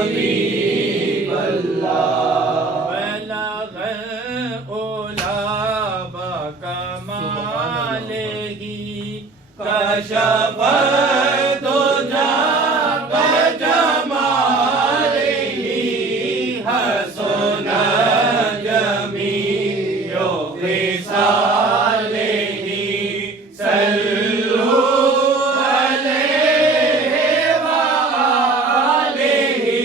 हबीब अल्लाह बलग ओला बकमालिही कशफ दुजा बजमालिही हसन जमीओ खिसालिही सल्लु अलैहि व आलिही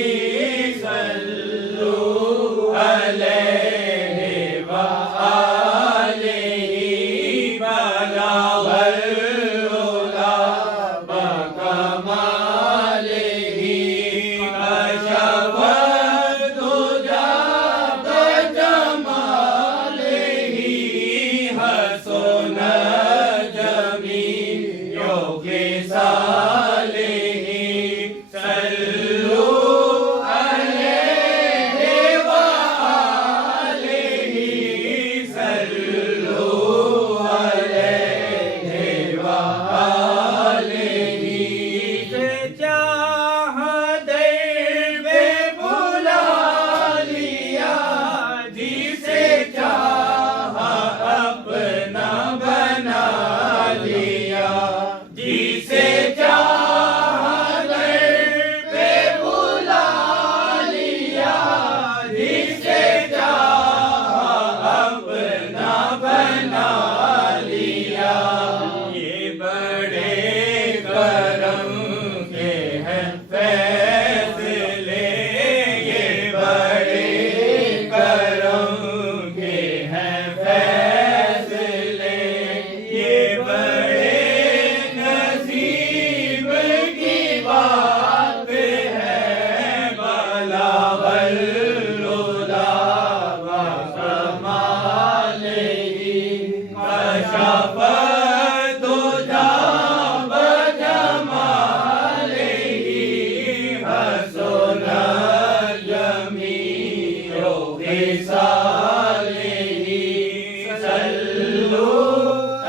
सल्लु अलैहि व आलिही बलगल उला बकमालिही कशफ दुजा बजमालिही हसन जमीओ खिसालिही सल्लु अलैहि व आलिही सल्लु अलैहि व आलिही से चाह दर में बुला लिया जिसे चाह अपना बना लिया जिसे चाह दर पे बुला लिया जिसे चाह अपना बना लिया ये बड़े करम के हैं फैसले ये बड़े करम के हैं फैसले ये बड़े नसीब की बात है बलागल उला बकमालिही कशफ दुजा बजमालिही हसन जमीओ खिसालिही सल्लु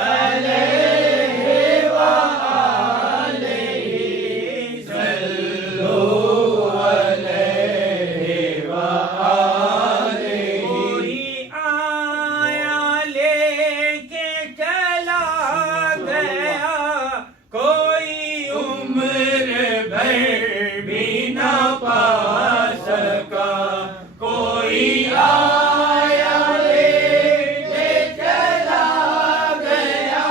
अलैहि व आलिही सल्लु अलैहि व आलिही कोई आया लेके चला गया कोई उम्र भर भी न पा सका कोई आया लेके चला गया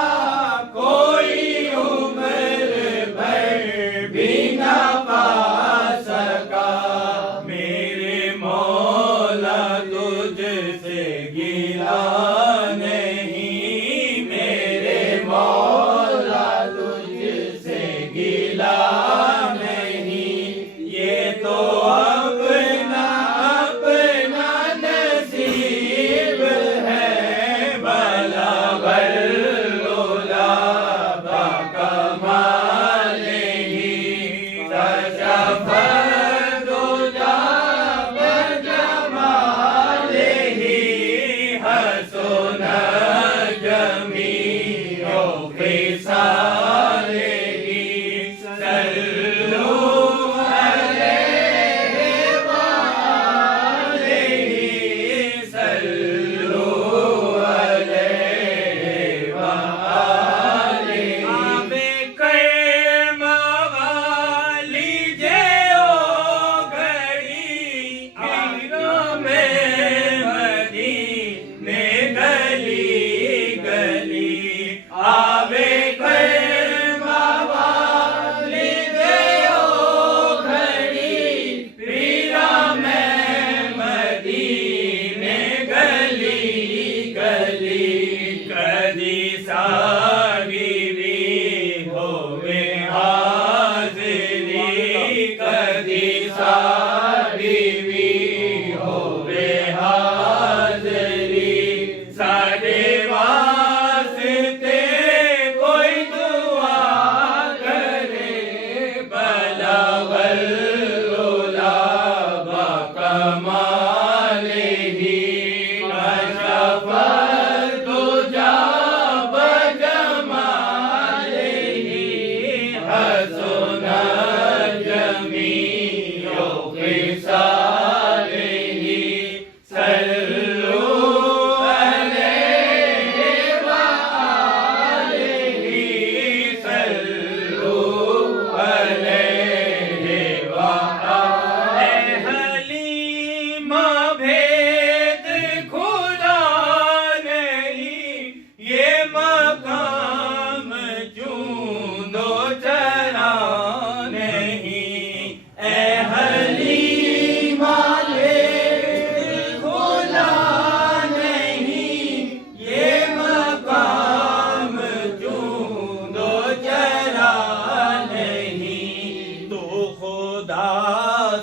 कोई उम्र भर भी न पा सका मेरे मौला तुझसे गिला नहीं मेरे मौला तुझसे गिला नहीं ये तो अपना अपना नसीब है बलागल उला बकमालिही कशफ दुजा बजमालिही हसन जमीओ खिसालिही सल्लु अलैहि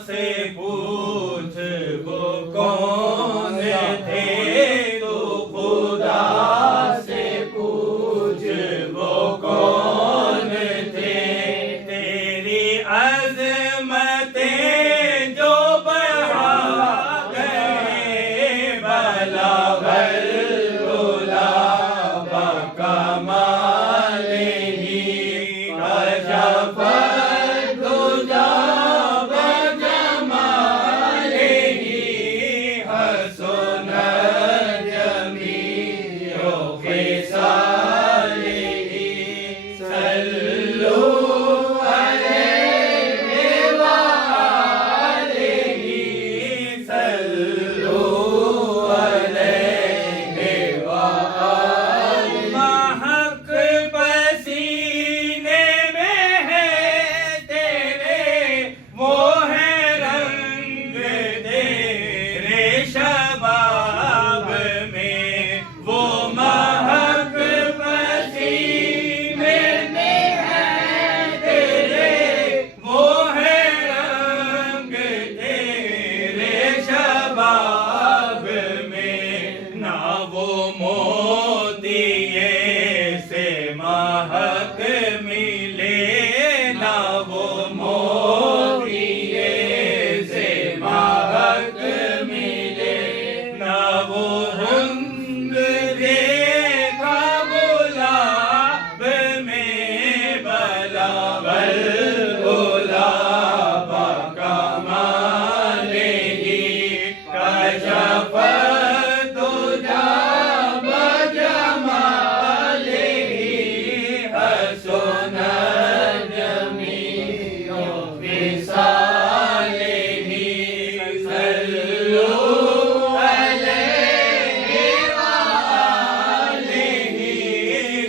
से पूछ वो कौन थे, तो खुदा से पूछ वो कौन थे। तेरी अज़मतें जो बढ़ा गए बलागल गुलाब कमालिही कशफ दुजा बजमालिही हसन जमीउ खिसालिही सल्लु अलैहि व आलिही सल्लु अलैहि व आलिही। महक पसीने में है तेरे, वो है रंग तेरे शबाब में, वो महक पसीने में है तेरे, वो है रंग तेरे शबाब में। ना वो मोतिये से महक मिले, ना वो मोतिये से महक मिले, ना वो रंग देखा गुलाब में बलागल गुलाब कमालिही कशफ दुजा बजमालिही हसन जमीउ खिसालिही सल्लु अलैहि व आलिही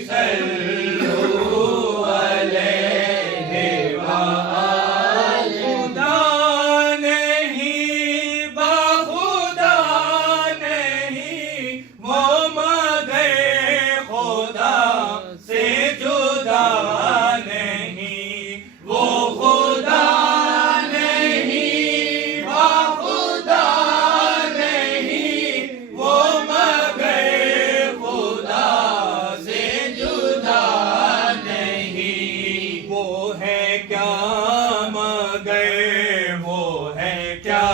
सल्लु अलैहि व आलिही। खुदा नहीं बाखुदा नहीं, वो मगर खुदा से जुदा नहीं, वो खुदा नहीं बाखुदा नहीं, वो मगर खुदा से जुदा नहीं। वो है क्या मगर वो है क्या